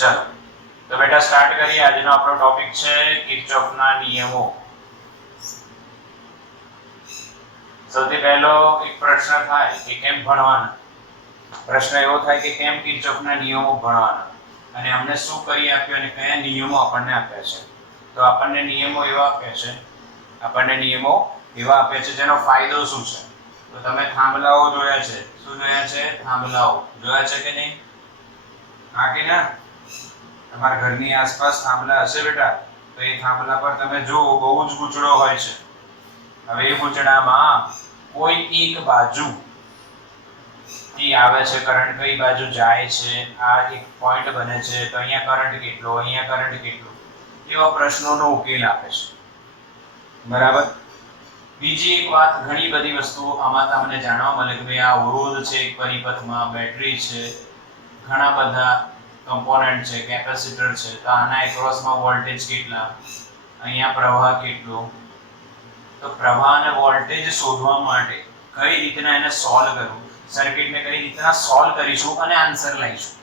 ચલો તો બેટા સ્ટાર્ટ કરીએ. આજનો આપણો ટોપિક છે કિર્ચોફના નિયમો. સૌથી પહેલો એક પ્રશ્ન થાય કે કેમ ભણવાના. પ્રશ્ન એવો થાય કે કેમ કિર્ચોફના નિયમો ભણવાના અને અમને શું કરી આપ્યું અને કયા નિયમો આપણને આપ્યા છે. તો આપણને નિયમો એવા આપ્યા છે જેનો ફાયદો શું છે. તો તમે થાંભલાઓ જોયા છે. શું જોયા છે? થાંભલાઓ જોયા છે કે નહીં? હા કે ના? તમારા ઘરની આસપાસ થાંભલા હશે બેટા. તો એ થાંભલા પર તમે જુઓ બહુ જ ગૂંચળો હોય છે. હવે એ ગૂંચળામાં કોઈ એક બાજુ થી આવે છે કરંટ, કઈ બાજુ જાય છે, આ એક પોઈન્ટ બને છે તો અહીંયા કરંટ કેટલો, અહીંયા કરંટ કેટલો, એવા પ્રશ્નોનો ઉકેલ આપે છે. બરાબર. બીજી એક વાત, ઘણી બધી વસ્તુઓ આમાં તમને જાણવા મળે કે ભાઈ આ અવરોધ છે એક પરિપથમાં, બેટરી છે, ઘણા બધા કમ્પોનન્ટ છે, કેપેસિટર છે, તો આના એક્રોસમાં વોલ્ટેજ કેટલા, અહીંયા પ્રવાહ કેટલો. તો પ્રવાહ અને વોલ્ટેજ શોધવા માટે કઈ રીતના એને સોલ્વ કરવું, સર્કિટને કઈ રીતના સોલ્વ કરીશું અને આન્સર લાવીશું.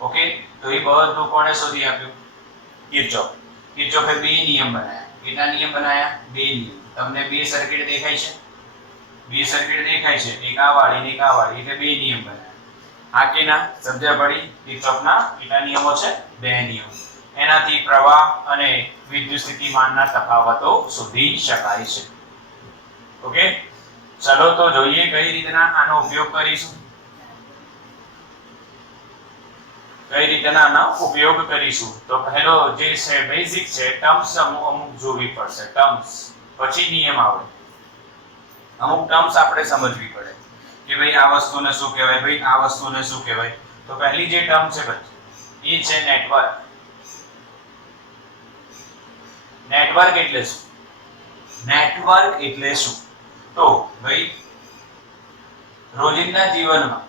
ઓકે. તો એ બધું કોણે શોધી આપ્યું? કિર્ચોફ. કિર્ચોફે બે નિયમ બનાવ્યા. કેટલા નિયમ બનાવ્યા? બે નિયમ. તમને બે સર્કિટ દેખાય છે? એક આ વાળી ને એક આ વાળી, એટલે બે નિયમ બનાવ્યા. હા કે ના? સમજ્યા પડી? કિર્ચોફના કેટલા નિયમો છે? બે નિયમો. એનાથી પ્રવાહ અને વિદ્યુત સ્થિતિમાનના તફાવતો શોધી શકાય છે. ઓકે. ચલો તો જોઈએ કઈ રીતના આનો ઉપયોગ કરીશું. તો પહેલો જે છે બેઝિક છે, ટર્મ્સ અમુક જોવી પડશે. ટર્મ્સ પછી નિયમ આવે. અમુક ટર્મ્સ આપણે સમજવી પડે કે ભાઈ આ વસ્તુને શું કહેવાય, ભાઈ આ વસ્તુને શું કહેવાય. તો પહેલી જે ટર્મ છે એ છે નેટવર્ક. નેટવર્ક એટલે શું? તો ભાઈ રોજિંદા જીવનમાં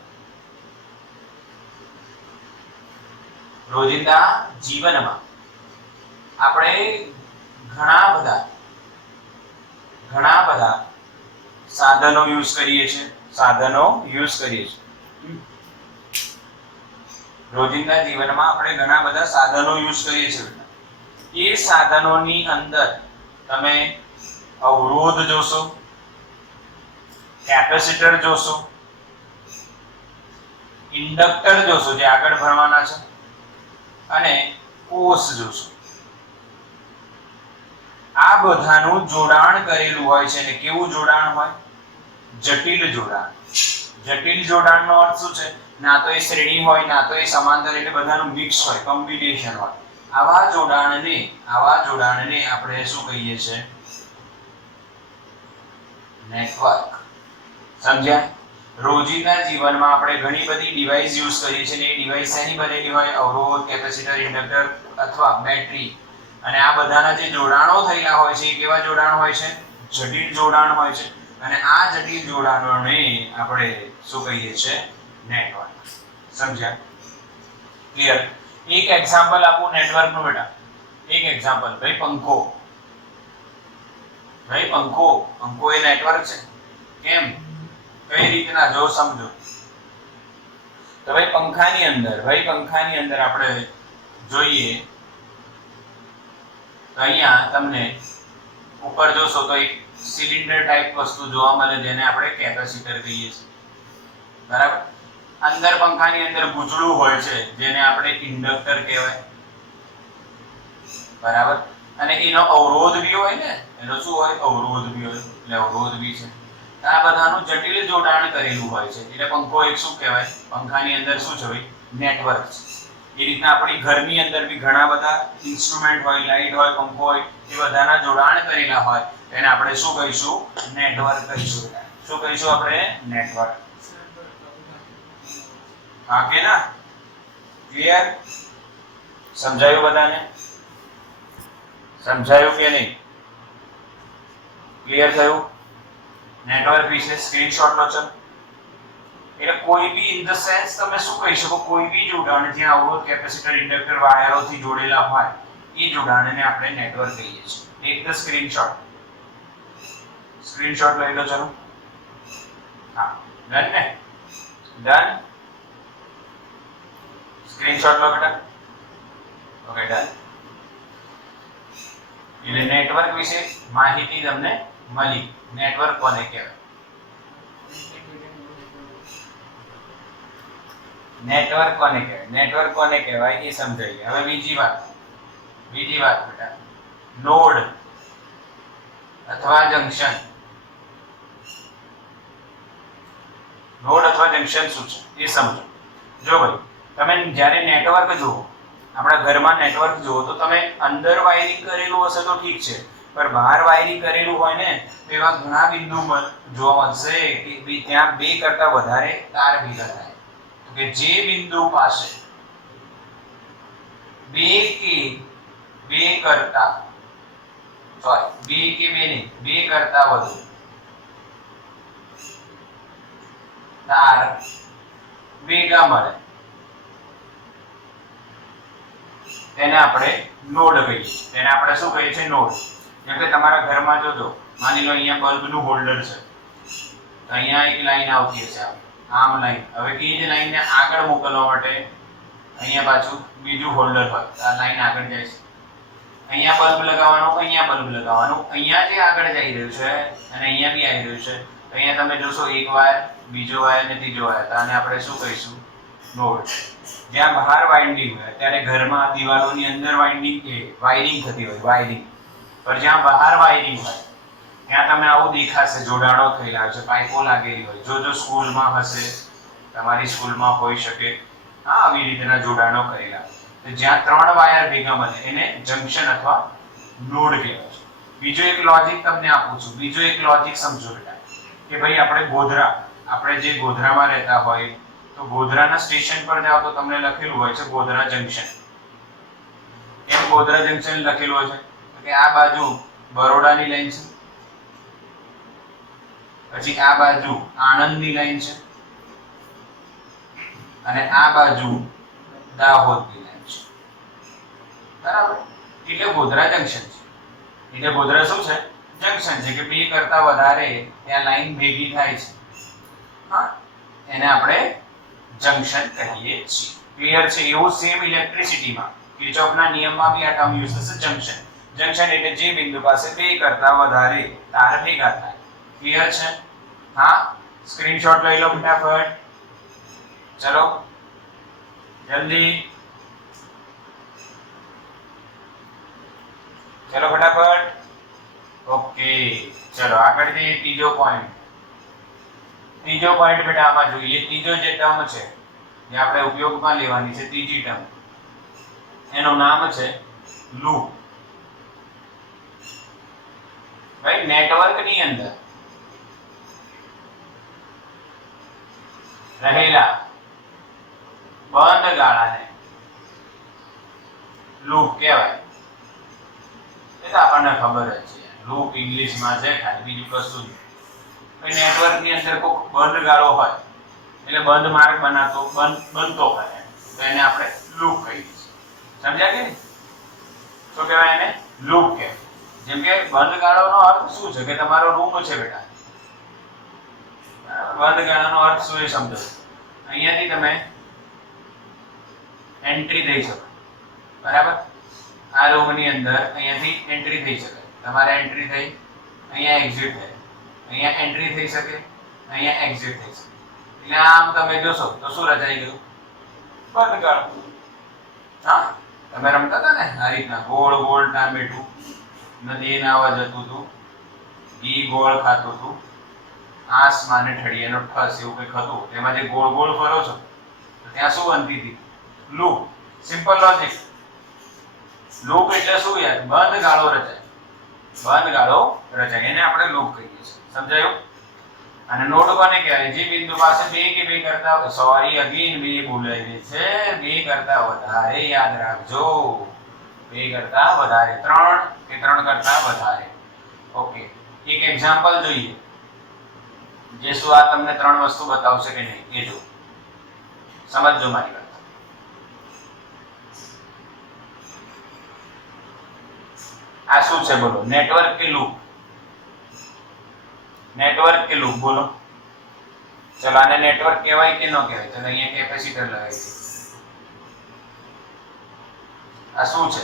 આપણે ઘણા બધા સાધનો યુઝ કરીએ છીએ. રોજિંદા જીવનમાં આપણે ઘણા બધા સાધનો યુઝ કરીએ છીએ. એ સાધનોની અંદર તમે અવરોધ જોશો, કેપેસિટર જોશો, ઇન્ડક્ટર જોશો જે આગળ ભણવાના છે, અને કોષ જોશો. આ બધાનું જોડાણ કરેલું હોય છે. અને કેવું જોડાણ હોય? જટિલ જોડાણ. જટિલ જોડાણનો અર્થ શું છે? ના તો એ શ્રેણી હોય, ના તો એ સમાંતર, એટલે બધાનું મિક્સ હોય, કોમ્બિનેશન હોય. આવા જોડાણને આપણે શું કહીએ છીએ? નેટવર્ક. સમજ્યા? રોજિંદા જીવનમાં આપણે ઘણી બધી ડિવાઇસ યુઝ કરીએ છીએ. એ ડિવાઇસ એની બનેલી હોય અવરોધ, કેપેસિટર, ઇન્ડક્ટર અથવા બેટરી. અને આ બધાના જે જોડાણો થયેલા હોય છે એ કેવા જોડાણ હોય છે? જટિલ જોડાણ હોય છે. અને આ જટિલ જોડાણોને આપણે શું કહીએ છીએ? નેટવર્ક. સમજ્યા? ક્લિયર? એક એક્ઝામ્પલ આપું નેટવર્કનું બેટા. એક એક્ઝામ્પલ, ભાઈ પંખો એ નેટવર્ક છે. કેમ? કઈ રીતના? જો સમજો. તો ભાઈ પંખાની અંદર આપણે જોઈએ તો અહીંયા તમને ઉપર જોશો તો એક સિલિન્ડર ટાઈપ વસ્તુ જોવા મળે જેને આપણે કેપેસિટર કહીએ છીએ. બરાબર. અંદર પંખાની અંદર ગૂંચળું હોય છે જેને આપણે ઇન્ડક્ટર કહેવાય. બરાબર. અને એનો અવરોધ બી હોય ને, એનો શું હોય? અવરોધ બી હોય, એટલે અવરોધ બી છે. આ બધાનું જટિલ જોડાણ કરેલું હોય છે. એટલે પંખો એક શું કહેવાય? પંખાની અંદર શું છે ભાઈ? નેટવર્ક છે. એ રીતના આપણી ઘરની અંદર બી ઘણા બધા ઇન્સ્ટ્રુમેન્ટ હોય, લાઇટ હોય, પંખો હોય, એ બધાના જોડાણ કરેલા હોય. એને આપણે શું કહીશું? નેટવર્ક કહીશું. શું કહીશું આપણે? નેટવર્ક. હા કે ના? ક્લિયર? સમજાયું બધાને? સમજાયું કે નહીં? ક્લિયર થયું? નેટવર્ક વિશે સ્ક્રીનશોટ લો. ચલો. એટલે કોઈ બી ઇન ધ સેન્સ તમે શું કહી શકો? કોઈ બી જોડાણ જ્યાં અવરોધ, કેપેસિટર, ઇન્ડક્ટર, વાયરોથી જોડેલા હોય એ જોડાણને આપણે નેટવર્ક કહીએ છીએ. ટેક ધ સ્ક્રીનશોટ લઈ લો. ચલો. હા, ડન ને? ડન. સ્ક્રીનશોટ લો બેટા. Okay done. એટલે નેટવર્ક વિશે માહિતી તમને મળી. નેટવર્ક કોને કહેવાય? નેટવર્ક કોને કહેવાય? નેટવર્ક કોને કહેવાય એ સમજાઈએ. હવે બીજી વાત બેટા, નોડ અથવા જંક્શન. નોડ અથવા જંક્શન શું છે એ સમજો. જો ભાઈ તમે જ્યારે નેટવર્ક જુઓ, આપણા ઘરમાં નેટવર્ક જુઓ, તો તમે અંદર વાયરિંગ કરેલું હશે તો ઠીક છે, પણ બહાર વાયરિંગ કરેલું હોય ને તો એવા ઘણા બિંદુ જોવા મળશે કે ત્યાં બે કરતા વધારે તાર ભેગા થાય. તો કે જે બિંદુ પાસે બે કરતા વધુ તાર ભેગા મળે તેને આપણે નોડ કહીએ. તેને આપણે શું કહીએ છીએ? નોડ. જેમ કે તમારા ઘરમાં જોજો, માની લો અહીંયા બલ્બનું હોલ્ડર છે, તો અહીંયા એક લાઈન આવતી હશે, આમ લાઈન. હવે એ જ લાઈનને આગળ મોકલવા માટે અહીંયા પાછું બીજું હોલ્ડર હોય, આ લાઈન આગળ જાય છે. અહીંયા બલ્બ લગાવવાનું, અહીંયા બલ્બ લગાવવાનું, અહીંયા જે આગળ જઈ રહ્યું છે અને અહીંયા બી આવી રહ્યું છે. તો અહીંયા તમે જોશો એક વાયર, બીજો વાયર અને ત્રીજો વાયર. તો આને આપણે શું કહીશું? નોડ. જ્યાં બહાર વાઇન્ડિંગ હોય, ત્યારે ઘરમાં દિવાલોની અંદર વાયરિંગ થતી હોય, વાયરિંગ. પણ જ્યાં બહાર વાયરિંગ હોય ત્યાં તમે આવું દેખાશે, જોડાણો થયેલા હોય છે, પાઇપો લાગેલી હોય. જો સ્કૂલમાં હશે, તમારી સ્કૂલમાં હોઈ શકે, હા, આવી રીતના જોડાણો કરેલા. તો જ્યાં ત્રણ વાયર ભેગા બને એને જંક્શન અથવા નોડ કહેવાય છે. બીજો એક લોજિક તમને આપું છું, બીજો એક લોજિક સમજો બેટા, કે ભાઈ આપણે જે ગોધરામાં રહેતા હોય, તો ગોધરાના સ્ટેશન પર જાઓ તો તમને લખેલું હોય છે ગોધરા જંક્શન. એમ ગોધરા જંક્શન લખેલું હોય છે, તો કે આ બાજુ બરોડાની લાઈન છે, પછી આ બાજુ આણંદની લાઈન છે, અને આ બાજુ દાહોદની લાઈન છે. બરાબર? એટલે ગોધરા જંક્શન છે. એટલે ગોધરા શું છે? જંક્શન છે, કે બે કરતા વધારે ત્યાં લાઈન ભેગી થાય છે. હા, એને આપણે જંક્શન કહીએ છીએ. ક્લિયર છે? એવું સેમ ઇલેક્ટ્રિસિટીમાં કિર્ચોફના નિયમમાં બી આ ટર્મ યુઝ થશે, જંક્શન. જંક્શન એટલે જે બિંદુ પાસે બે કરતા વધારે તાર ભેગા થાય. ક્લિયર છે? હા, સ્ક્રીનશોટ લઈ લો ફટાફટ. ચલો જલ્દી, ચલો ફટાફટ. ઓકે, ચલો આગળ જઈએ. ત્રીજો પોઈન્ટ બેટા આમાં જોઈએ. ત્રીજો જે ટર્મ છે જે આપણે ઉપયોગમાં લેવાની છે, ત્રીજી ટર્મ, એનું નામ છે લૂપ. ભાઈ નેટવર્કની અંદર રહેલા બંધ ગાળાને લૂપ કહેવાય. એ તો આપણને ખબર જ છે. લૂપ ઇંગ્લિશમાં છે, ખાલી બીજું કશું નહીં. નેટવર્કની અંદર કોઈ બંધ ગાળો હોય એટલે બંધ માર્ગ બનતો હોય, તો એને આપણે લૂપ કહીએ છીએ. સમજ્યા કે? શું કહેવાય એને? લૂપ કહેવાય. જેમ કે બંધ ગાળોનો અર્થ શું છે? કે તમારો રૂમ છે બેટા. બંધ ગાળાનો અર્થ શું એ સમજો. અહીંયાથી તમે એન્ટ્રી થઈ શકો. બરાબર? આ રૂમની અંદર અહીંયાથી એન્ટ્રી થઈ શકે. તમારે એન્ટ્રી થઈ, અહીંયા એક્ઝિટ થાય, અહીંયા એન્ટ્રી થઈ શકે, અહીંયા એક્ઝિટ થઈ શકે. એટલે આમ તમે જોશો તો શું રચાઈ ગયું? બંધ ગાળો. હા, તમે રમતા હતા ને આ રીતના ગોળ ગોળ ટામેટું, નદી નાવા જતું હતું, ઘી ગોળ ખાતું હતું, આસમાને ઠળિયાનો ઠસ એવું કંઈક હતું. તેમાં જે ગોળ ગોળ ફરો છો તો ત્યાં શું બનતી હતી? લૂપ. Simple logic. લૂપ એટલે શું યાર? બંધ ગાળો રચાય. બંધ ગાળો રચાય, એને આપણે લૂપ કહીએ છીએ. સમજાયું? અને નોડ કોને કહેવાય? જે બિંદુ પાસે બે કે બે કરતા, સોરી અગેન બે બોલાવી છે, બે કરતા વધારે. યાદ રાખજો, બે કરતા વધારે, ત્રણ કે ત્રણ કરતા વધારે. ઓકે, એક એક્ઝામ્પલ જોઈએ જે શું આ તમને ત્રણ વસ્તુ બતાવશે કે નહીં એ જો. સમજજો મારી વાત. આ શું છે બોલો? નેટવર્ક કે લૂપ? નેટવર્ક કે લૂપ બોલો? ચલો આને નેટવર્ક કહેવાય કે ન કહેવાય? ચલો અહીંયા કેપેસિટર લગાવી દઈએ. આ શું છે?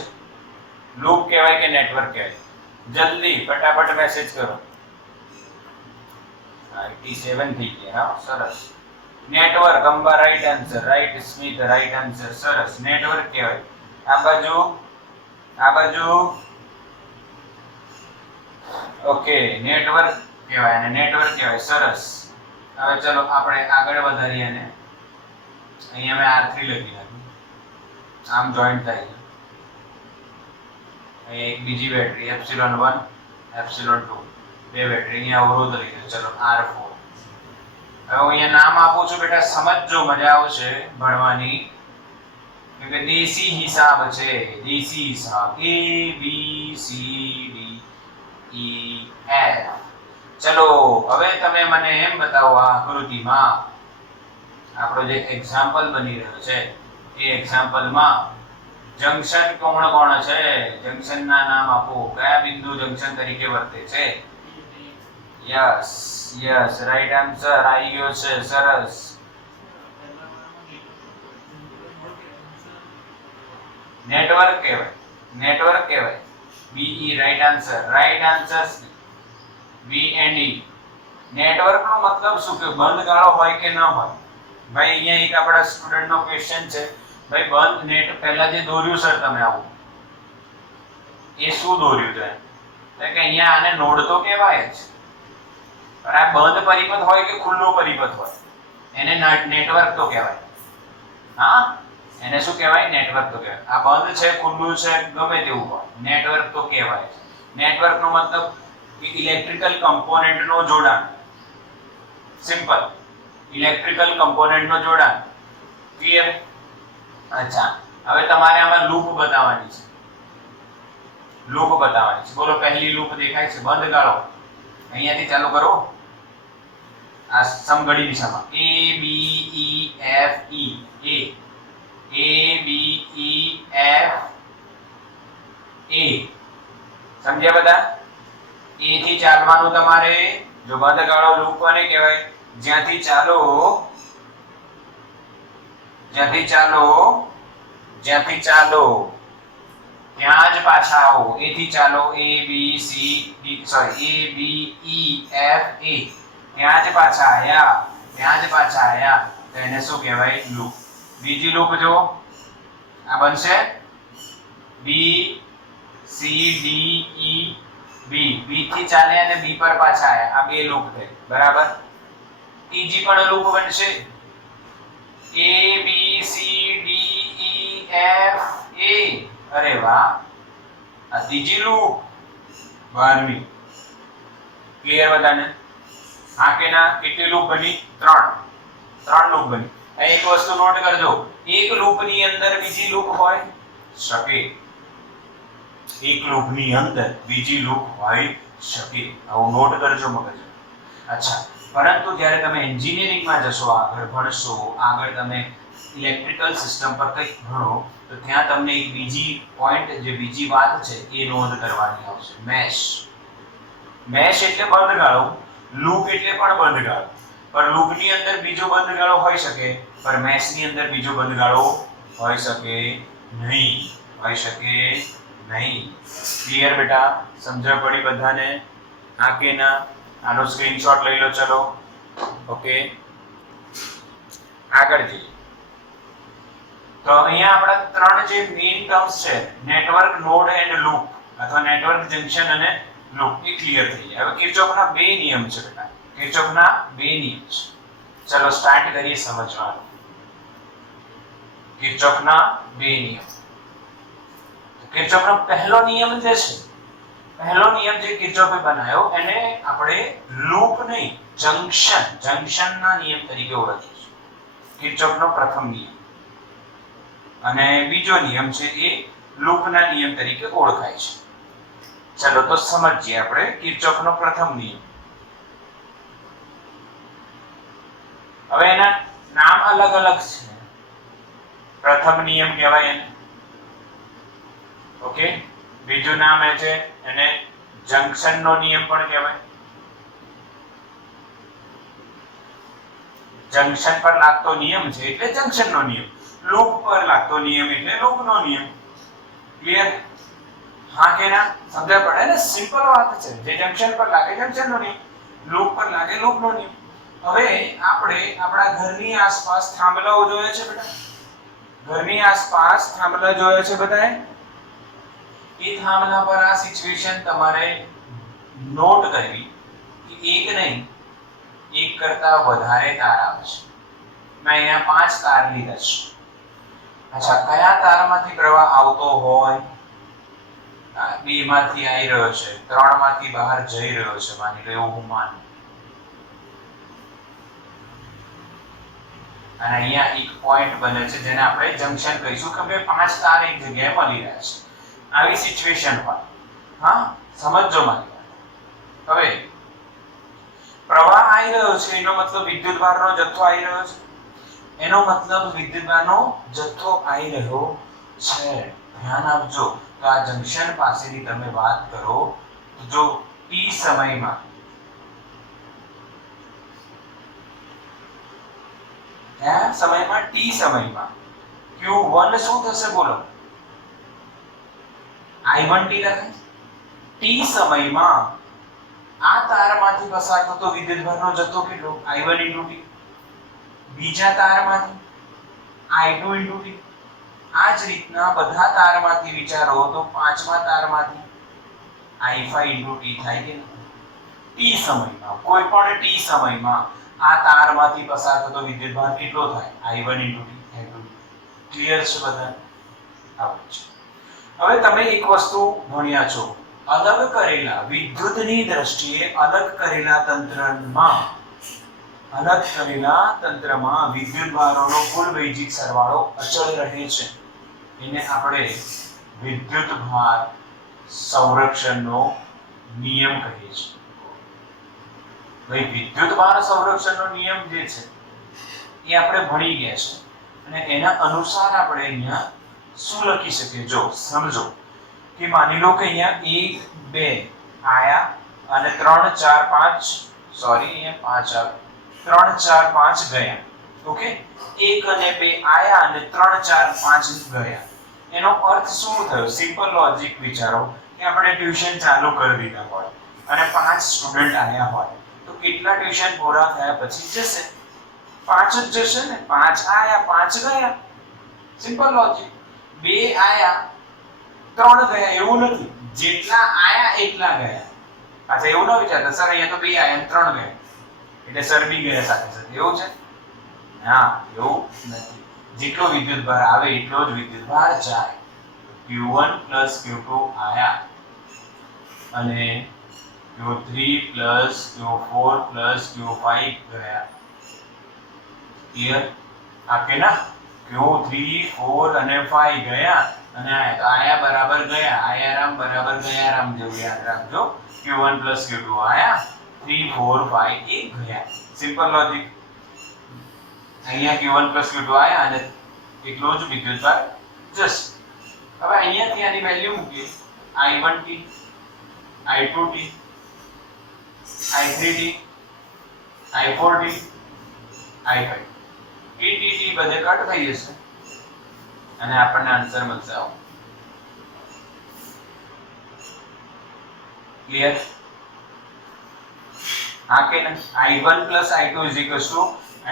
લૂપ કહેવાય કે નેટવર્ક કહેવાય? જલ્દી ફટાફટ મેસેજ કરો. 87 થઈ ગયા. હા, સરસ. Network Amba right answer. Right Smit right answer. સરસ. નેટવર્ક કહેવાય. આ બાજુ ઓકે, નેટવર્ક કહેવાય અને નેટવર્ક કહેવાય. સરસ. હવે ચલો આપણે આગળ વધારીએ અને અહીંયા મેં R3 લખી નાખ્યું. આમ જોઈન્ટ થાય છે. અહીં એક બીજી બેટરી ε1 ε2 બે બેટરી અહીંયા અવરોધ લઈ લો. ચલો R4. હવે હું અહીંયા નામ આપું છું બેટા, સમજજો, મજા આવશે ભણવાની. કે દેશી હિસાબ છે. દેશી હિસાબ A B C D E F. ચલો હવે તમે મને એમ બતાવો આ આકૃતિમાં આપણો જે એક્ઝામ્પલ બની રહ્યો છે એ એક્ઝામ્પલમાં જંક્શન કોણ કોણ છે? જંક્શનના નામ આપો. કયા બિંદુ જંક્શન તરીકે વર્તે છે? યસ યસ, રાઈટ આન્સર આવી ગયો છે. સરસ. નેટવર્ક કહેવાય. નેટવર્ક કહેવાય. BE right answer. Right answer B and E. Network નો મતલબ શું કે બંધ ગાળો હોય કે ન હોય? ભાઈ અહીંયા એક આપણા સ્ટુડન્ટ નો ક્વેશ્ચન છે. ભાઈ બંધ નેટ પહેલા જે દોર્યું સર તમે આવું એ શું દોર્યું છે? એટલે કે અહીંયા આને નોડ તો કહેવાય જ, પણ આ બંધ પરિપથ હોય કે ખુલ્લું પરિપથ હોય એને નેટવર્ક તો કહેવાય. હા, એને શું કહેવાય? નેટવર્ક તો કહેવાય. આ બંધ છે, ખુલ્લું છે, ગમે તેવું હોય, નેટવર્ક તો કહેવાય. નેટવર્ક નો મતલબ ઇલેક્ટ્રિકલ કમ્પોનન્ટ નો જોડાણ. સિમ્પલ. ઇલેક્ટ્રિકલ કમ્પોનન્ટ નો જોડાણ. ક્લિયર? અચ્છા, હવે તમારે આમાં લૂપ બતાવવાની છે. લૂપ બતાવવાની છે. બોલો, પહેલી લૂપ દેખાય છે? બંધ ગાળો અહીંયાથી ચાલુ કરો. આ સમઘડી દિશામાં A B E F E. A B E F A. સમજ્યા બધા? A થી ચાલવાનું તમારે. જો બંધ ગાળો લૂપ કોને કહેવાય? જ્યાંથી ચાલો ત્યાં જ પાછા આવો. A થી ચાલો A B C D sorry A B E F A. ત્યાં જ પાછા આયા તો એને શું કહેવાય? લૂપ. બીજી લૂપ જો આ બનશે B C D E B. B થી ચાલે અને B પર પાછા આયા. આ બે લૂપ થઈ. બરાબર? ત્રીજી પણ લૂપ બનશે A B C D E F A. અરે વાહ, આ ત્રીજી લૂપ 12મી. ક્લિયર બધાને? હા કે ના? કેટલી લૂપ બની? 3 લૂપ બની. એક વસ્તુ નોટ કરજો, એક લૂપની અંદર બીજી લૂપ હોય શકે. એક લૂપની અંદર બીજી લૂપ હોય શકે. આવું નોટ કરજો મગજ. અચ્છા, પરંતુ જ્યારે તમે એન્જિનિયરિંગમાં જશો, આગળ ભણશો, આગળ તમે ઇલેક્ટ્રિકલ સિસ્ટમ પર કંઈક ભણો તો ત્યાં તમને એક બીજી પોઈન્ટ, જે બીજી વાત છે એ નોંધ કરવાની આવશે. મેશ એટલે બંધ ગાળો, લૂપ એટલે પણ બંધ ગાળો. પણ લૂપની અંદર બીજો બંધ ગાળો હોઈ શકે, પણ મેશની અંદર બીજો બંધ ગાળો હોઈ શકે નહીં. ક્લિયર બેટા? સમજણ પડી બધાને? હા કે ના? આનો સ્ક્રીનશોટ લઈ લો. ચલો ઓકે, આગળ જઈએ. તો અહીંયા આપણા 3 જે મેઇન ટર્મ્સ છે, નેટવર્ક, નોડ એન્ડ લૂપ, અથવા નેટવર્ક, જંક્શન અને લૂપ, એ ક્લિયર થઈ ગયા. હવે કિર્ચોફના બે નિયમ છે બેટા. કિર્ચોફના બે નિયમ છે. ચલો સ્ટાર્ટ કરીએ સમજવાનું. કિર્ચોફના બે નિયમ. કિર્ચોફનો પહેલો નિયમ જે છે, પહેલો નિયમ જે કિર્ચોફે બનાવ્યો એને આપણે લૂપ નહીં, જંક્શનના નિયમ તરીકે ઓળખીએ. કિર્ચોફનો પ્રથમ નિયમ. અને બીજો નિયમ છે એ લૂપના નિયમ તરીકે ઓળખાય છે. ચલો તો સમજીએ આપણે કિર્ચોફનો પ્રથમ નિયમ. હવે એના નામ અલગ અલગ છે. પ્રથમ નિયમ કહેવાય એને. ઓકે, બીજું નામ એ છે એને જંક્શનનો નિયમ પણ કહેવાય. જંક્શન પર લાગતો નિયમ છે એટલે જંક્શનનો નિયમ. લૂપ પર લાગતો નિયમ એટલે લૂપનો નિયમ. ક્લિયર? હા કે ના? સમજ પડે ને? સિમ્પલ વાત છે. જે જંક્શન પર લાગે જંક્શનનો નિયમ, લૂપ પર લાગે લૂપનો નિયમ. હવે આપણે આપણા ઘરની આસપાસ થાંભલાઓ જોયા છે બેટા? ઘરની આસપાસ થાંભલા જોયા છે બધાએ? એ થાંભલા પર આ સિચ્યુએશન તમારે નોટ કરવી કે એક નહીં, એક કરતા વધારે તાર આવે છે. મેં અહીંયા 5 તાર લીધા છે. અચ્છા, કયા તારમાંથી પ્રવાહ આવતો હોય? 2 માંથી આવી રહ્યો છે, 3 માંથી બહાર જઈ રહ્યો છે, માની લો એવું હું માનું. અને અહીંયા એક પોઈન્ટ બને છે જેને આપણે જંક્શન કહીશું કે બે 5 તાર એક જગ્યાએ મળી રહ્યા છે. આવી સિચ્યુએશન હોય. હા, સમજજો મારી વાત. હવે પ્રવાહ આવી રહ્યો છે એનો મતલબ વિદ્યુતભારનો જથ્થો આવી રહ્યો છે. એનો મતલબ વિદ્યુતભારનો જથ્થો આવી રહ્યો છે. ધ્યાન આપજો. તો આ જંક્શન પાસેની તમે વાત કરો તો જો t સમયમાં t સમયમાં q1 શું થશે બોલો? I1t લખાય. t સમયમાં આ તારમાંથી પસાર થતો વિદ્યુતભારનો જથ્થો કેટલો? I1 * t. બીજા તારમાંથી I2 * t. આ જ રીતના બધા તારમાંથી વિચારો તો પાંચમા તારમાંથી I5 * t થાય કે t સમયમાં, કોઈ પણ t સમયમાં આ તારમાંથી પસાર થતો વિદ્યુતભાર કેટલો થાય? I1 * t, I2. ક્લિયર છે બધા? આવું છે. હવે તમે એક વસ્તુ ભણ્યા છો, અલગ કરેલા વિદ્યુતની દ્રષ્ટિએ અલગ કરેલા તંત્રમાં વિદ્યુતભારોનો કુલ વૈજિક સરવાળો અચળ રહે છે. એને આપણે વિદ્યુતભાર સંરક્ષણનો નિયમ કહીએ છીએ. ભાઈ, વિદ્યુતભાર સંરક્ષણનો નિયમ જે છે એ આપણે ભણી ગયા છે અને એના અનુસાર આપણે અહીંયા શું લખી શકીએ? જો સમજો કે માની લો કે અહીંયા 1 2 આયા અને 3 4 5 સોરી અહીંયા 5 આવે, 3 4 5 ગયા. ઓકે, 1 અને 2 આયા અને 3 4 5 ગયા. એનો અર્થ શું થયો? સિમ્પલ લોજિક વિચારો કે આપણે ટ્યુશન ચાલુ કરી દીધા હોય અને 5 સ્ટુડન્ટ આયા હોય તો કેટલા ટ્યુશન પૂરા થયા પછી જશે? 5 જ જશે ને. 5 આયા 5 ગયા. Simple logic. 2 આયા 3 ગયા એવું નથી, જેટલા આયા એટલા ગયા. પાછા એવું ન વિચારતા સર અહીંયા તો 2 આયા અને 3 ગયા એટલે સર બી ગયા સાથે સાથે, એવું છે? હા, એવું નથી. જેટલો વિદ્યુતભાર આવે એટલો જ વિદ્યુતભાર જાય. Q1 + Q2 આયા અને Q3 + Q4 + Q5 ગયા. ક્લિયર? આ કે ના? Q3 4 અને 5 ગયા અને આયા તો આયા બરાબર ગયા, આયારામ બરાબર ગયારામ જેવું યાદ રાખજો. Q1 + Q2 આયા, 3 4 5 એ ગયા. Simple logic. અહીંયા Q1 + Q2 આયા અને એટલો જ વિદ્યુતભાર જશે. હવે અહીંયાથી આની વેલ્યુ મૂકીએ. I1t, I2t, I3t, I4t, I5. t બધે કટ થઈ જશે અને આપણને આન્સર મળશે આવો. ક્લિયર? હા કે નહીં? I1 + I2 =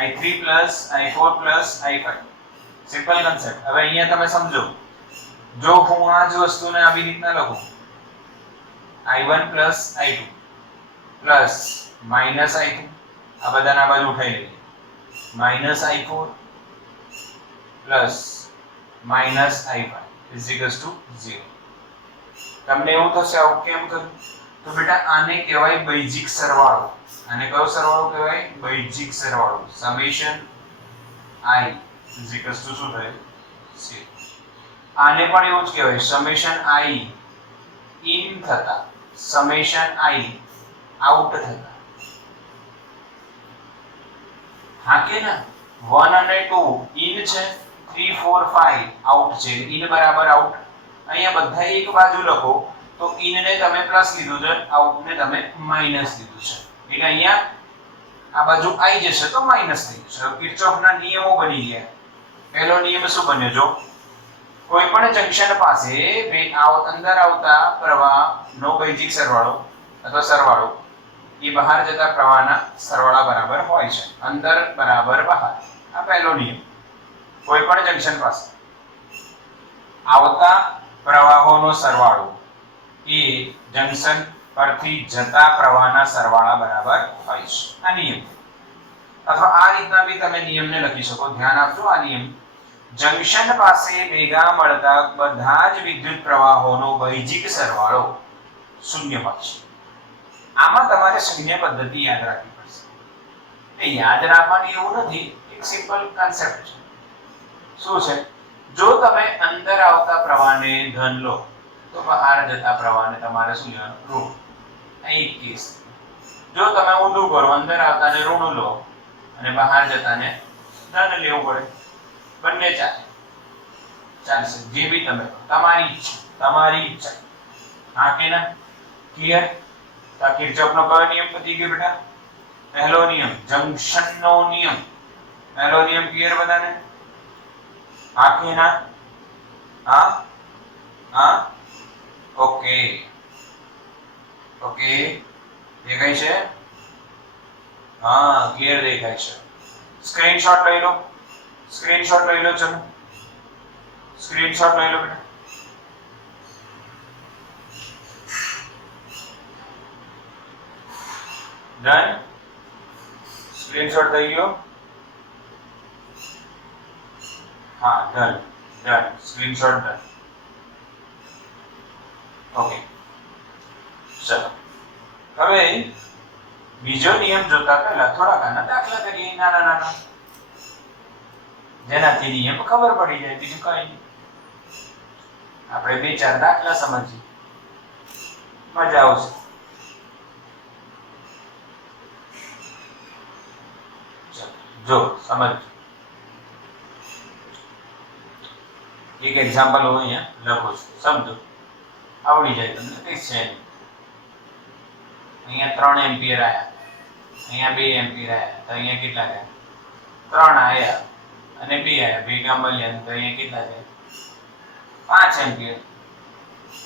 I3 + I4 + I5. Simple concept. હવે અહીંયા તમે સમજો, જો હું આ જ વસ્તુને આવી રીતના લખું I1 + I2 પ્લસ -I2, આ બધાના બાજુ ઉઠાઈ લઈએ, -I4 પ્લસ -I5 = 0. તમને એવું થશે આવું કેમ કર્યું? તો બેટા આને કહેવાય બૈજિક સરવાળો. આને કયો સરવાળો કહેવાય? બૈજિક સરવાળો. સમેશન I = શું થાય? 0. આને પણ એવું જ કહેવાય સમેશન I ઇન થતા, સમેશન I આઉટ થતા. હા કે ના? 1 અને 2 ઇન છે, 3 4 5 આઉટ છે. ઇન બરાબર આઉટ. અહીંયા બધા એક બાજુ લખો તો ઇન ને તમે પ્લસ લીધું છે, આઉટ ને તમે માઈનસ લીધું છે. એટલે અહીંયા આ બાજુ આવી જશે તો માઈનસ થઈ જશે. કિર્ચોફના નિયમો બની ગયા. પહેલો નિયમ શું બન્યો? જો કોઈપણ જંક્શન પાસે અંદર આવતા પ્રવાહનો વૈજિક સરવાળો અથવા સરવાળો એ બહાર જતા પ્રવાહના સરવાળા બરાબર હોય છે. અંદર બરાબર બહાર. આ પહેલો નિયમ. કોઈપણ જંક્શન પાસે આવતા પ્રવાહોનો સરવાળો એ જંક્શન પરથી જતા પ્રવાહના સરવાળા બરાબર હોય છે. આ નિયમ. અથવા આ રીતના બી તમે નિયમને લખી શકો. ધ્યાન આપજો. આ નિયમ જંક્શન પાસે ભેગા મળતા બધા જ વિદ્યુત પ્રવાહોનો વૈજિક સરવાળો શૂન્ય હોય છે. આમાં તમારે શૂન્ય પદ્ધતિ યાદ રાખવી પડશે. એ યાદ રાખવાની એવું નથી, એક સિમ્પલ કન્સેપ્ટ છે. શું છે? જો તમે અંદર આવતા પ્રવાહને ધન લો તો બહાર જતા પ્રવાહને તમારે શું લેવાનું? ઋણ. આ એક કેસ. જો તમે ઊંધું કરો, અંદર આવતાને ઋણ લો અને બહાર જતાને ધન લેવું પડે. બંને ચાલે. ચાલશે. જે બી તમે તમારી ઈચ્છા. હા કે ના? ક્લિયર? તો આ કિર્ચોફનો કયો નિયમ પતી ગયો બેટા? પહેલો નિયમ, જંક્શનનો નિયમ. પહેલો નિયમ ક્લિયર બધાને? હા કે ના? હા હા ઓકે ઓકે. દેખાય છે? હા ક્લિયર દેખાય છે. સ્ક્રીનશોટ લઈ લો. સ્ક્રીનશોટ લઈ લો. ચલો સ્ક્રીનશોટ લઈ લો બેટા. ડન. સ્ક્રીનશોટ થઈ ગયો? હા done done. Screenshot done. Okay ચલો હવે બીજો નિયમ જોતા પહેલા થોડાક આના દાખલા કરીએ, નાના નાના, જેનાથી નિયમ ખબર પડી જાય. બીજું કઈ નહીં. આપણે 2-4 દાખલા સમજીએ, મજા આવશે. જો સમજ. એક એક્ઝામ્પલ હું અહીંયા લખું છું, સમજો. આવડી જાય તમને, કઈ છે નહીં. અહીંયા 3 એમ્પિયર આયા, અહીંયા 2 એમ્પિયર આયા, તો અહીંયા કેટલા ગયા? 3 આયા અને 2 આયા, ભેગા મળ્યા તો અહીંયા કેટલા ગયા? 5 એમ્પિયર.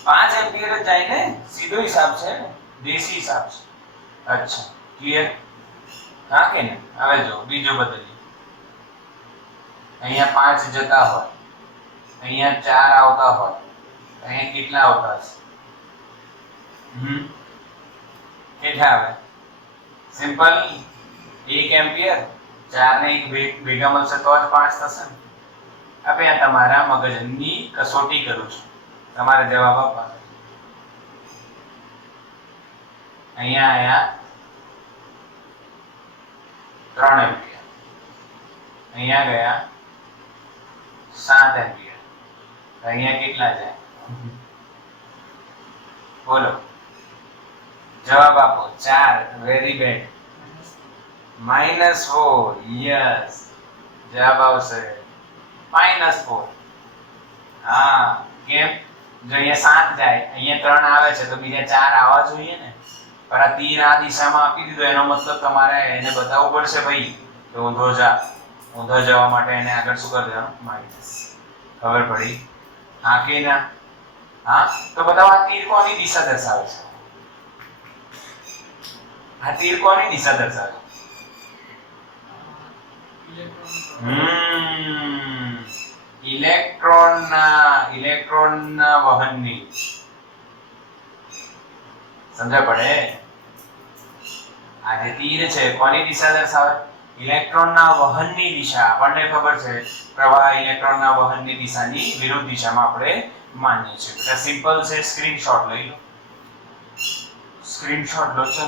5 એમ્પિયર જ જાય ને? સીધો હિસાબ છે ને, દેશી હિસાબ છે. અચ્છા ક્લિયર? હા કે નહીં? હવે જો બીજો બદલીએ. અહીંયા 5 જતા હોય, અહીંયા 4 આવતા હોય, અહીંયા કેટલા આવતા હશે? કેટલા આવે? સિમ્પલ. 1 એમ્પિયર, 4 ને 1 ભેગા મળશે તો જ 5 થશે ને. હવે આ તમારા મગજની કસોટી કરું છું, તમારે જવાબ આપવાનો. અહીંયા આયા 3 એમ્પિયર, અહીંયા ગયા 7 એમ્પિયર, અહીંયા કેટલા જાય? બોલો જવાબ આપો. 4. Very bad. -4. યસ, જવાબ આવશે -4. હા કેમ? જો અહીંયા 7 જાય, અહીંયા 3 આવે છે તો બીજા 4 આવવા જોઈએ ને. પર આ તીર આ દિશામાં આપી દીધો, એનો મતલબ તમારે એને બતાવવું પડશે ભાઈ કે ઊંધો જા. ઊંધો જવા માટે એને આગળ શું કરી દેવાનું? માઇનસ. ખબર પડી? હા કે ના? હા તો બતાવો આ તીર કોની દિશા દર્શાવે છે? આ તીર કોની દિશા દર્શાવે? ઇલેક્ટ્રોનના વહનની. સમજ પડે? આ જે તીર છે કોની દિશા દર્શાવે? ઇલેક્ટ્રોનના વહનની દિશા. આપણને ખબર છે પ્રવાહ ઇલેક્ટ્રોનના વહનની દિશાની વિરુદ્ધ દિશામાં આપણે માનીએ છીએ. એટલે સિમ્પલ છે. સ્ક્રીનશોટ લઈ લો. સ્ક્રીનશોટ લો. ચલો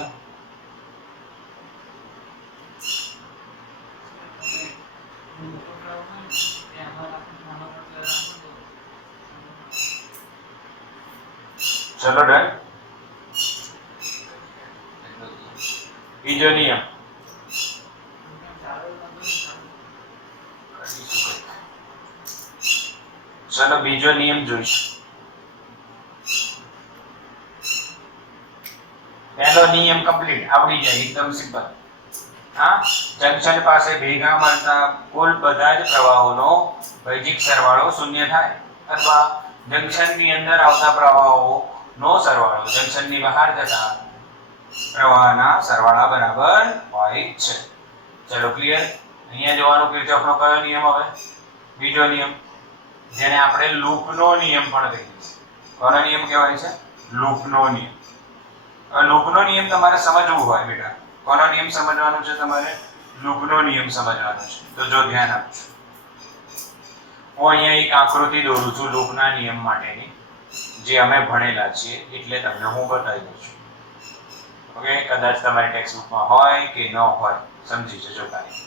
ચલો ડન. બીજો નિયમ. ચલો બીજો નિયમ જોઈશું. પહેલો નિયમ કમ્પ્લીટ આવડી જાય, એકદમ સિમ્પલ. હા, જંક્શન પાસે ભેગા મળતા કુલ બધા જ પ્રવાહોનો વૈજિક સરવાળો શૂન્ય થાય. અથવા જંક્શનની અંદર આવતા પ્રવાહોનો સરવાળો જંક્શનની બહાર જતા પ્રવાહના સરવાળા બરાબર હોય છે. ચલો ક્લિયર. અહીંયા જોવાનું કિર્ચોફનો કયો નિયમ હવે? બીજો નિયમ, જેને આપણે લૂપનો નિયમ પણ કહીએ છીએ. કોનો નિયમ કહેવાય છે? લૂપનો નિયમ. હવે લૂપનો નિયમ તમારે સમજવું હોય બેટા. કોનો નિયમ સમજવાનો છે તમારે? લૂપનો નિયમ સમજવાનો છે. તો જો ધ્યાન આપજો. હું અહીંયા એક આકૃતિ દોરું છું લૂપના નિયમ માટેની, જે અમે ભણેલા છીએ એટલે તમને હું બતાવી દઉં છું. ઓકે, કદાચ તમારી ટેક્સ્ટબુકમાં હોય કે ન હોય, સમજી જજો ખાલી.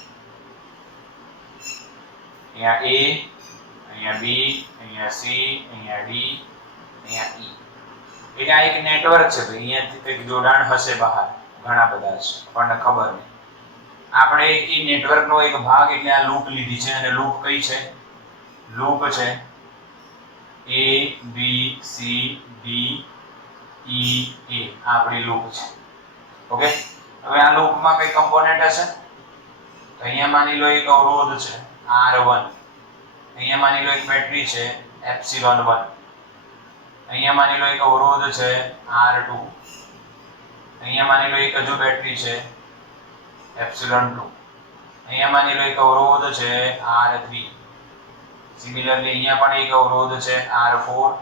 અહીંયા A, અહીંયા B, અહીંયા C, અહીંયા D, અહીંયા E. એટલે આ એક નેટવર્ક છે ભાઈ. અહીંયાથી કંઈક જોડાણ હશે બહાર, ઘણા બધા છે, આપણને ખબર નહીં. આપણે એ નેટવર્કનો એક ભાગ એટલે આ લૂપ લીધી છે, અને લૂપ કઈ છે? લૂપ છે A B C D E A. આ આપણી લૂપ છે. ઓકે, હવે આ લૂપમાં કઈ કમ્પોનન્ટ હશે? તો અહીંયા માની લો એક અવરોધ છે R1, અહીંયા માની લો એક બેટરી છે ε1, અહીંયા માની લો એક અવરોધ છે R2, અહીંયા માની લો એક હજુ બેટરી છે ε2, અહીંયા માની લો એક અવરોધ છે R3, સિમિલરલી અહીંયા પણ એક અવરોધ છે R4,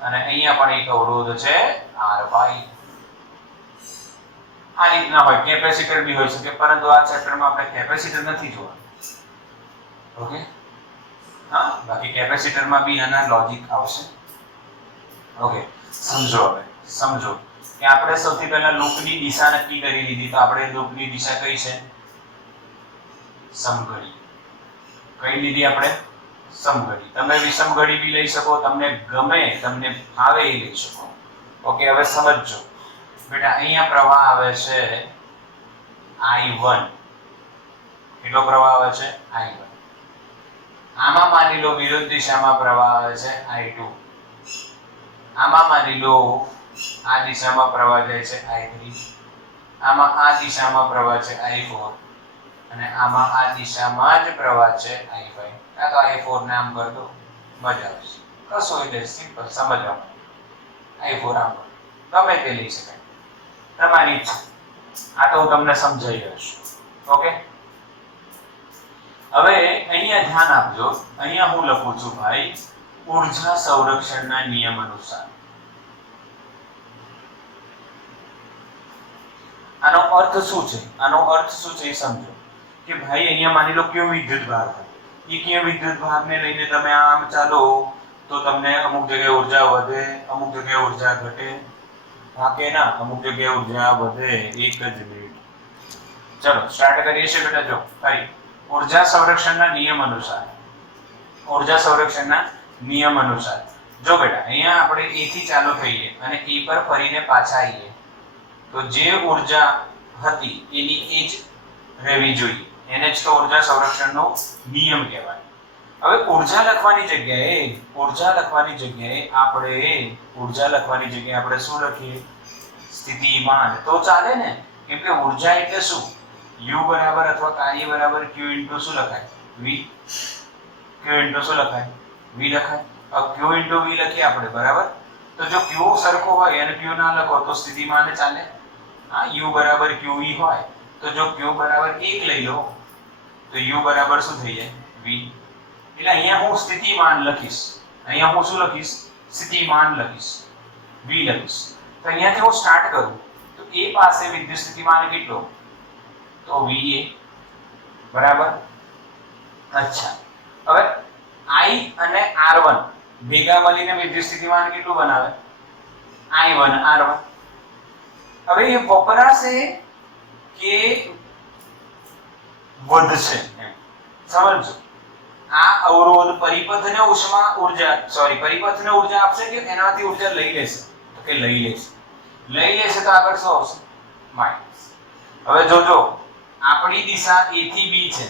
અને અહીંયા પણ એક અવરોધ છે R5. આ રીતના હોય. કેપેસિટર બી હોઈ શકે, પરંતુ આ ચેપ્ટરમાં આપણે કેપેસિટર નથી જોવાનું. ઓકે, હા, બાકી કેપેસિટરમાં બી આના લોજિક આવશે. ઓકે, સમજો. હવે સમજો કે આપણે સૌથી પહેલા લૂપની દિશા નક્કી કરી લીધી. તો આપણે લૂપની દિશા કઈ છે? સમઘડી. કઈ લીધી આપણે? સમઘડી. તમે વિષમઘડી બી લઈ શકો, તમને ગમે, તમને ફાવે એ લઈ શકો. ઓકે, હવે સમજજો બેટા. અહીંયા પ્રવાહ આવે છે I1. કેટલો પ્રવાહ આવે છે? I1. આમાં માની લો વિરુદ્ધ દિશામાં પ્રવાહ આવે છે I2. આમાં માની લો આ દિશામાં પ્રવાહ જાય છે I3. આમાં આ દિશામાં પ્રવાહ છે I4, અને આમાં આ દિશામાં જ પ્રવાહ છે I5. આ તો I4 નામ કર દો, મજા આવશે. કશું એટલે સિમ્પલ સમજવાનું. I4 આમ ગમે તે લઈ શકાય, તમારી ઈચ્છા. આ તો હું તમને સમજાવી રહ્યો છું. ઓકે, હવે અહીંયા ધ્યાન આપજો. અહીંયા હું લખું છું ભાઈ ઊર્જા સંરક્ષણના નિયમ અનુસાર. આનો અર્થ શું છે? આનો અર્થ શું છે એ સમજો. કે ભાઈ અહીંયા માની લો કયો વિદ્યુત ભાર હોય. એ કયો વિદ્યુત ભારને લઈને તમે આમ ચાલો તો તમને અમુક જગ્યાએ ઊર્જા વધે, અમુક જગ્યાએ ઊર્જા ઘટે. હા કે ના? અમુક જગ્યાએ ઊર્જા વધે. એક જ મિનિટ, ચલો સ્ટાર્ટ કરીએ છીએ બેટા. જો ભાઈ ઊર્જા સંરક્ષણના નિયમ અનુસાર, ઊર્જા સંરક્ષણના નિયમ અનુસાર જો બેટા અહીંયા આપણે A થી ચાલુ થઈએ અને E પર ફરીને પાછા આવીએ, તો જે ઊર્જા હતી એની એ જ રહેવી જોઈએ. એને જ તો ઊર્જા સંરક્ષણનો નિયમ કહેવાય. હવે ઊર્જા લખવાની જગ્યાએ આપણે શું લખીએ? સ્થિતિમાન. તો ચાલે ને, કેમ કે ઊર્જા એટલે શું? U બરાબર અથવા કાર્ય બરાબર Q ઇન્ટુ શું લખાય? V. Q ઇન્ટુ શું લખાય? V લખાય. હવે Q ઇન્ટુ V લખીએ આપણે, બરાબર? તો જો Q સરખો હોય અને Q ના લખો તો સ્થિતિમાન ચાલે. હા, U બરાબર QE હોય તો જો Q બરાબર 1 લઈ લો તો U બરાબર શું થઈ જાય? V. એટલે અહીંયા હું સ્થિતિમાન લખીશ. અહીંયા હું શું લખીશ? સ્થિતિમાન લખીશ, V લખીશ. તો અહીંયાથી હું સ્ટાર્ટ કરું તો A પાસે વિદ્યુત સ્થિતિમાન કેટલો? તો VA, બરાબર? અચ્છા, હવે I અને R1 ભેગા મળીને વિદ્યુત સ્થિતિમાન કેટલું બનાવે? I1 R1. હવે એ વપરાશે કે વધશે એમ સમજો. આ અવરોધ પરિપથને ઉર્જા આપશે કે એનાથી ઉર્જા લઈ લેશે? તો કે લઈ લેશે તો આગળ શું આવશે? માઈનસ. હવે જોજો આપણી દિશા A થી B છે,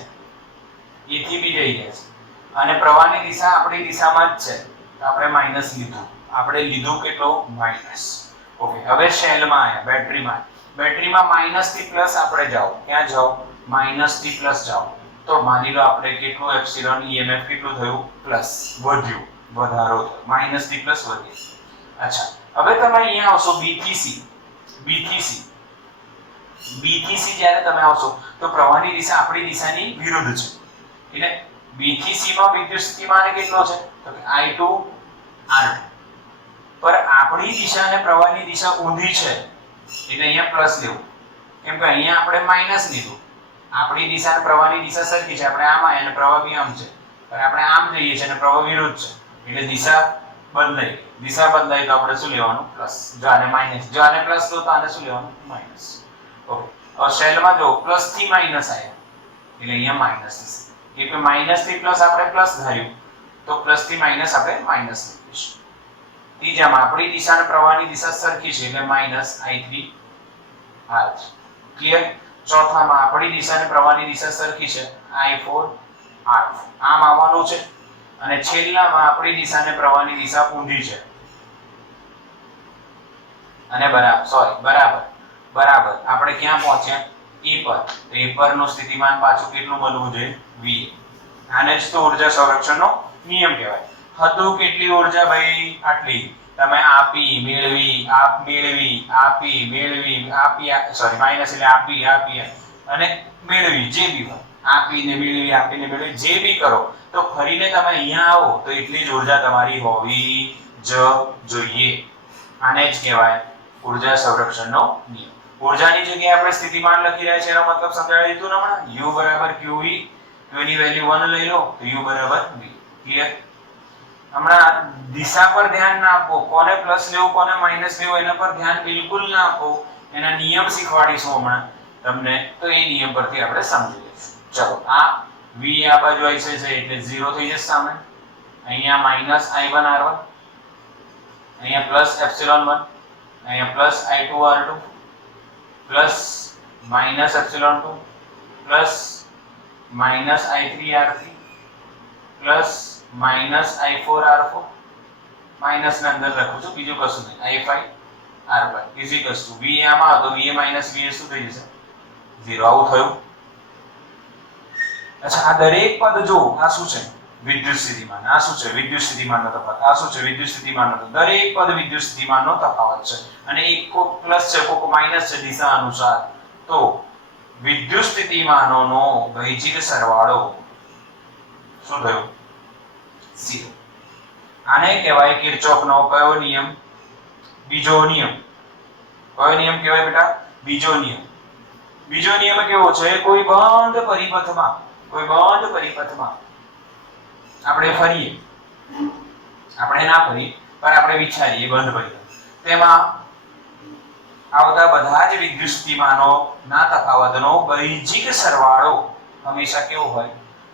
A થી B જઈ રહ્યા છે, અને પ્રવાહની દિશા આપણી દિશામાં જ છે, તો આપણે માઈનસ લીધું. આપણે લીધું કેટલો? માઈનસ. ઓકે, હવે શેલમાં આયા, બેટરીમાં માઈનસ થી પ્લસ આપણે જાઓ. ક્યાં જાઓ? માઈનસ થી પ્લસ જાઓ. તો માની લો આપણે કેટલું એપ્સિલોન EMF કેટલું થયું? પ્લસ વધ્યું. વધારો થયો, માઈનસ થી પ્લસ વધી. અચ્છા, હવે તમે અહીંયા આવશો B થી C. B થી C જ્યારે તમે આવશો તો પ્રવાહની દિશા આપણી દિશાની વિરુદ્ધ છે. એટલે B થી C માં વિદ્યુત સ્થિતિમાન કેટલો છે? તો કે I2 R2. પર આપણી દિશા અને પ્રવાહની દિશા ઊંધી છે એટલે અહીંયા પ્લસ લેવું, કેમ કે અહીંયા આપણે માઈનસ લીધું. આપણી દિશા અને પ્રવાહની દિશા સરખી છે, આપણે આમ આયા અને પ્રવાહ બી આમ છે, પણ આપણે આમ જઈએ છીએ અને પ્રવાહ વિરુદ્ધ છે એટલે દિશા બદલાઈ. દિશા બદલાઈ તો આપણે શું લેવાનું? પ્લસ. જો આને માઈનસ, જો આને પ્લસ લો તો આને શું લેવાનું? માઈનસ. ઓકે, હવે શેલમાં જો પ્લસ થી માઈનસ આયા એટલે અહીંયા માઈનસ થશે. એટલે માઈનસ થી પ્લસ આપણે પ્લસ ધાર્યું તો પ્લસ થી માઈનસ આપણે માઈનસ લખીશું. ત્રીજામાં આપણી દિશા અને પ્રવાહની દિશા સરખી છે એટલે માઈનસ I3 R3. ક્લિયર? ચોથામાં આપણી દિશા અને પ્રવાહની દિશા સરખી છે I4 R4. આમ આવવાનું છે. અને છેલ્લામાં આપણી દિશા અને પ્રવાહની દિશા ઊંધી છે અને બરાબર આપણે ક્યાં પહોંચ્યા? E પર. તો E પરનું સ્થિતિમાન પાછું કેટલું બનવું જોઈએ? V. આને જ તો ઊર્જા સંરક્ષણનો નિયમ કહેવાય. હતું કેટલી ઊર્જા ભાઈ? આટલી. તમે આપી મેળવી, આપી મેળવી, સોરી માઈનસ એટલે આપી અને મેળવી, જે બી હોય આપીને મેળવી જે બી કરો તો ફરીને તમે અહીંયા આવો તો એટલી જ ઊર્જા તમારી હોવી જ જોઈએ. આને જ કહેવાય ઊર્જા સંરક્ષણનો નિયમ. ઊર્જાની જગ્યાએ આપણે સ્થિતિમાન લખી રહ્યા છે એનો મતલબ સમજાવી દીધું ને હમણાં. U બરાબર QE, Q ની વેલ્યુ 1 લઈ લો તો U બરાબર V. ક્લિયર? હમણાં દિશા પર ધ્યાન ના આપો, કોને પ્લસ લેવું કોને માઈનસ લેવું એના પર ધ્યાન બિલકુલ ના આપો. એના નિયમ શીખવાડીશું હમણાં તમને, તો એ નિયમ પરથી આપણે સમજી લઈશું. ચલો, આ V આ બાજુ આવી છે એટલે 0 થઈ જશે સામે. અહીંયા માઈનસ I1 R1, અહીંયા પ્લસ એપ્સિલોન 1, અહીંયા plus I2 R2 plus minus epsilon 2 plus minus I3 R3 plus minus I4 R4, minus ને અંદર લખું છું બીજું કશું નહીં, I5 R5 is equals to V આમાં તો V માઈનસ V શું થઈ જશે? 0. આવું થયું. અચ્છા, આ દરેક પદ જો આ શું છે? વિદ્યુત સ્થિતિમાન. આ શું છે? વિદ્યુત સ્થિતિમાનનો તફાવત. આ શું છે? વિદ્યુત સ્થિતિમાનનો તફાવત. દરેક પદ વિદ્યુત સ્થિતિમાનનો તફાવત છે અને એક કોક પ્લસ છે કોક માઈનસ છે દિશા અનુસાર. તો વિદ્યુત સ્થિતિમાનોનો વૈજિક સરવાળો શું થયો? 0. આને કહેવાય કિર્ચોફનો કયો નિયમ? બીજો નિયમ. કયો નિયમ કહેવાય બેટા? બીજો નિયમ. બીજો નિયમ કેવો છે? કોઈ બંધ પરિપથમાં આપણે ફરીએ, આપણે ના ફરીએ પણ આપણે વિચારીએ બંધ પરિપથ, તેમાં આવતા બધા જ વિદ્યુત સ્થિતિમાનોના તફાવતનો વૈજિક સરવાળો હંમેશા કેવો હોય?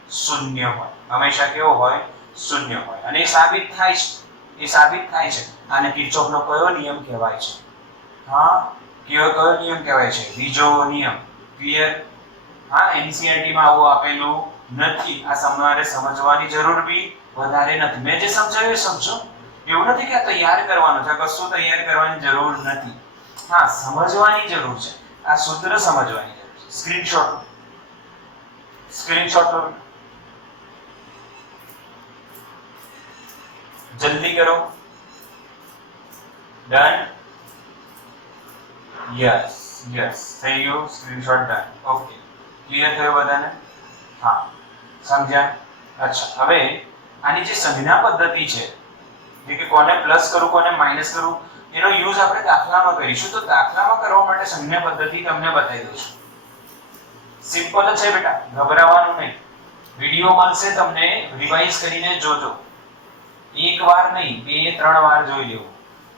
શૂન્ય હોય. હંમેશા કેવો હોય? શૂન્ય હોય. અને એ સાબિત થાય છે. આને કિર્ચોફનો કયો નિયમ કહેવાય છે? હા, કયો નિયમ કહેવાય છે? બીજો નિયમ. ક્લિયર? હા, NCERT માં આવું આપેલું નથી. આ તમારે સમજવાની જરૂર બી વધારે નથી. મેં જે સમજાવ્યું સમજો. એવું નથી કે તૈયાર કરવાનું છે, કશું તૈયાર કરવાની જરૂર નથી. હા, સમજવાની જરૂર છે. આ સૂત્ર સમજવાની જરૂર છે. સ્ક્રીનશોટ લો. જલ્દી કરો. ડન? યસ થઈ ગયું. Screenshot done. ઓકે, ક્લિયર થયું બધાને? હા, સમજ્યા? અચ્છા, હવે આની જે સંજ્ઞા પદ્ધતિ છે, જે કે કોને પ્લસ કરું કોને માઈનસ કરું, એનો યુઝ આપણે દાખલામાં કરીશું. તો દાખલામાં કરવા માટે સંજ્ઞા પદ્ધતિ તમને બતાવી દઉં છું. સિમ્પલ જ છે બેટા, ગભરાવાનું નહીં. વિડિયો મળશે તમને, રિવાઇઝ કરીને જોજો. એક વાર નહીં, 2-3 વાર જોઈ લેવું.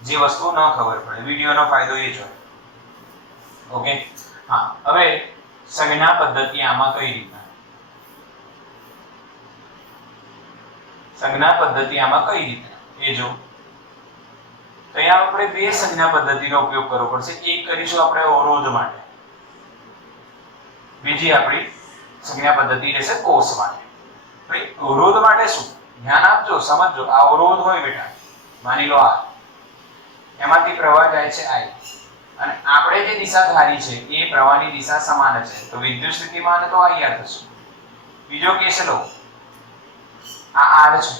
જે વસ્તુ ન ખબર પડે, વિડિયોનો ફાયદો એ જ હોય. ઓકે, હા, હવે સંજ્ઞા પદ્ધતિ આમાં કઈ રીતના? એ જો. તો અહીંયા આપણે બે સંજ્ઞા પદ્ધતિનો ઉપયોગ કરવો પડશે. એક કરીશું આપણે અવરોધ માટે, બીજી આપણી સંજ્ઞા પદ્ધતિ રહેશે કોષ માટે. ભાઈ, અવરોધ માટે શું? ધ્યાન આપજો, સમજજો. આ અવરોધ હોય બેટા, માની લો આ, એમાંથી પ્રવાહ જાય છે I, અને આપણે જે દિશા ધારી છે એ પ્રવાહની દિશા સમાન છે. તો વિદ્યુત સ્થિતિમાન તો IR થશે. બીજો કેસ લો, આ R છે,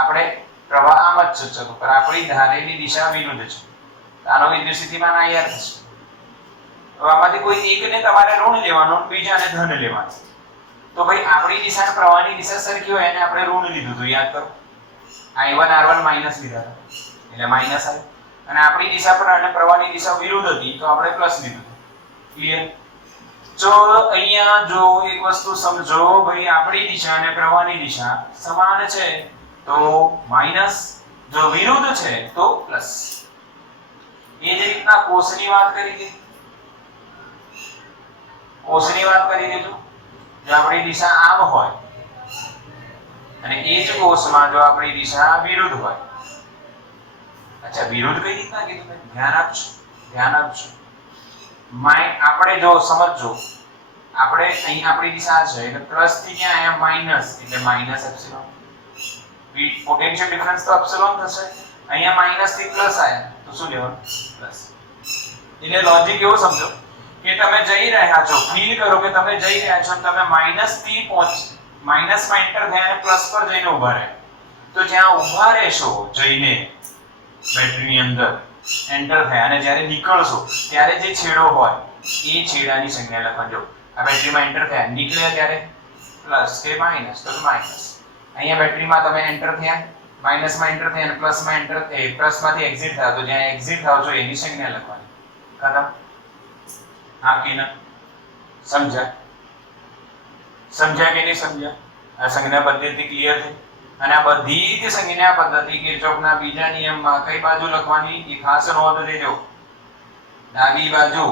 આપણે પ્રવાહ આમ જ ચર્ચા પર આપણી ધારેલી દિશા વિરુદ્ધ છે. આનો વિદ્યુત સ્થિતિમાન IR થશે. હવે આમાંથી કોઈ એકને તમારે ઋણ લેવાનો, બીજાને ધન લેવાનો. તો ભાઈ આપણી દિશા અને પ્રવાહની દિશા સરખી હોય એને આપણે ઋણ લીધું હતું, યાદ કરો. I1 R1 માઈનસ લીધા એટલે માઈનસ આવ્યું. અને આપણી દિશા પર અને પ્રવાહની દિશા વિરુદ્ધ હતી તો આપણે પ્લસ લીધું. ક્લિયર? જો અહીંયા જો એક વસ્તુ સમજો ભાઈ, આપણી દિશા અને પ્રવાહની દિશા સમાન છે તો માઈનસ, જો વિરુદ્ધ છે તો પ્લસ. એ જ રીતના કોષની વાત કરી હતી. કોષની વાત કરી દીધું. જો આપણી દિશા આમ હોય અને એ જ કોષમાં જો આપણી દિશા વિરુદ્ધ હોય. અચ્છા, વિરુદ્ધ કઈ રીતના કીધું મેં? ધ્યાન આપજો, ધ્યાન આપજો. આપણે જો સમજજો, આપણે અહીં આપણી દિશા છે એટલે પ્લસ થી ક્યાં આયા માઈનસ, એટલે માઈનસ એપ્સિલોન. પોટેન્શિયલ ડિફરન્સ તો એપ્સિલોન થશે. અહીંયા માઈનસ થી પ્લસ આયા તો શું લેવાનું? પ્લસ. એટલે લોજિક એવો સમજો કે તમે જઈ રહ્યા છો, ફીલ કરો કે તમે જઈ રહ્યા છો, તમે માઈનસ થી માઈનસ માં એન્ટર થયા અને પ્લસ પર જઈને ઊભા રહે. તો જ્યાં ઊભા રહેશો જઈને બેટરીની અંદર એન્ટર થયા અને જ્યારે નીકળશો ત્યારે જે છેડો હોય એ છેડાની સંખ્યા લખજો. આ બેટરીમાં એન્ટર થયા, નીકળ્યા ત્યારે પ્લસ કે માઈનસ, તો માઈનસ. અહીંયા બેટરીમાં તમે એન્ટર થયા, માઈનસ માં એન્ટર થયા અને પ્લસ માં એન્ટર પ્લસ માંથી એક્ઝિટ થયા, તો જ્યાં એક્ઝિટ થાવ છો એની સંખ્યા લખવાની. ખતમ. આ કેના સમજ્યા? સમજ્યા કે નહીં સમજ્યા? આ સંજ્ઞા પદ્ધતિ ક્લિયર છે. અને આ બધી જ સંજ્ઞા પદ્ધતિ કિર્ચોફના બીજા નિયમમાં કઈ બાજુ લખવાની એ ખાસ નોંધ લેજો. ડાબી બાજુ.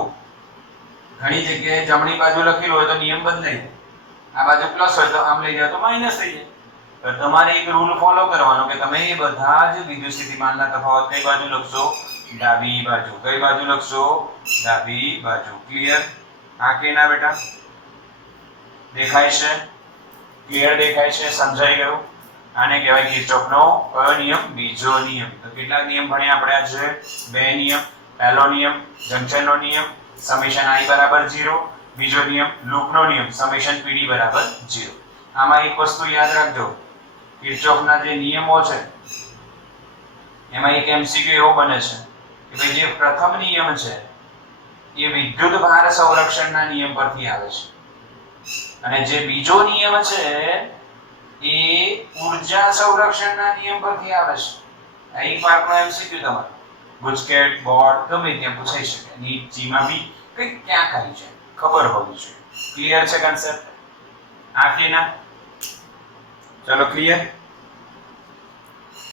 ઘણી જગ્યાએ જમણી બાજુ લખેલું હોય તો નિયમ બદલાઈ જાય. આ બાજુ પ્લસ હોય તો આમ લઈ જાવ તો માઈનસ થઈ જાય. તો તમારે એક રૂલ ફોલો કરવાનો કે તમે એ બધા જ વિદ્યુત સ્થિતિમાનના તફાવત કઈ બાજુ લખશો? ડાબી બાજુ. કઈ બાજુ લખશો? ડાબી બાજુ. ક્લિયર? આ કેના બેટા દેખાય છે? ક્લિયર દેખાય છે? સમજાઈ ગયું? આને કહેવાય કિર્ચોફનો કયો નિયમ? બીજો નિયમ. તો કેટલા નિયમ ભણ્યા આપણે આજે? બે નિયમ. પહેલો નિયમ જંકશનનો નિયમ સમેશન I બરાબર 0. બીજો નિયમ લૂપનો નિયમ સમેશન PD બરાબર 0. આમાં એક વસ્તુ યાદ રાખજો, કિર્ચોફના જે નિયમો છે એમાં એક MCQ એવો બને છે કે ભાઈ જે પ્રથમ નિયમ છે એ વિદ્યુત ભાર સંરક્ષણના નિયમ પરથી આવે છે અને જે બીજો નિયમ છે એ ઊર્જા સંરક્ષણના નિયમ પરથી આવે છે. આ એક માર્કનો MCQ તમારો ગુજકેટ બોર્ડ ગમે ત્યાં પૂછાઈ શકે. નીટ જીમાં બી કઈ ક્યાં ખાલી છે ખબર હોવી જોઈએ. ક્લિયર છે કન્સેપ્ટ? આ કે ના? ચલો ક્લિયર.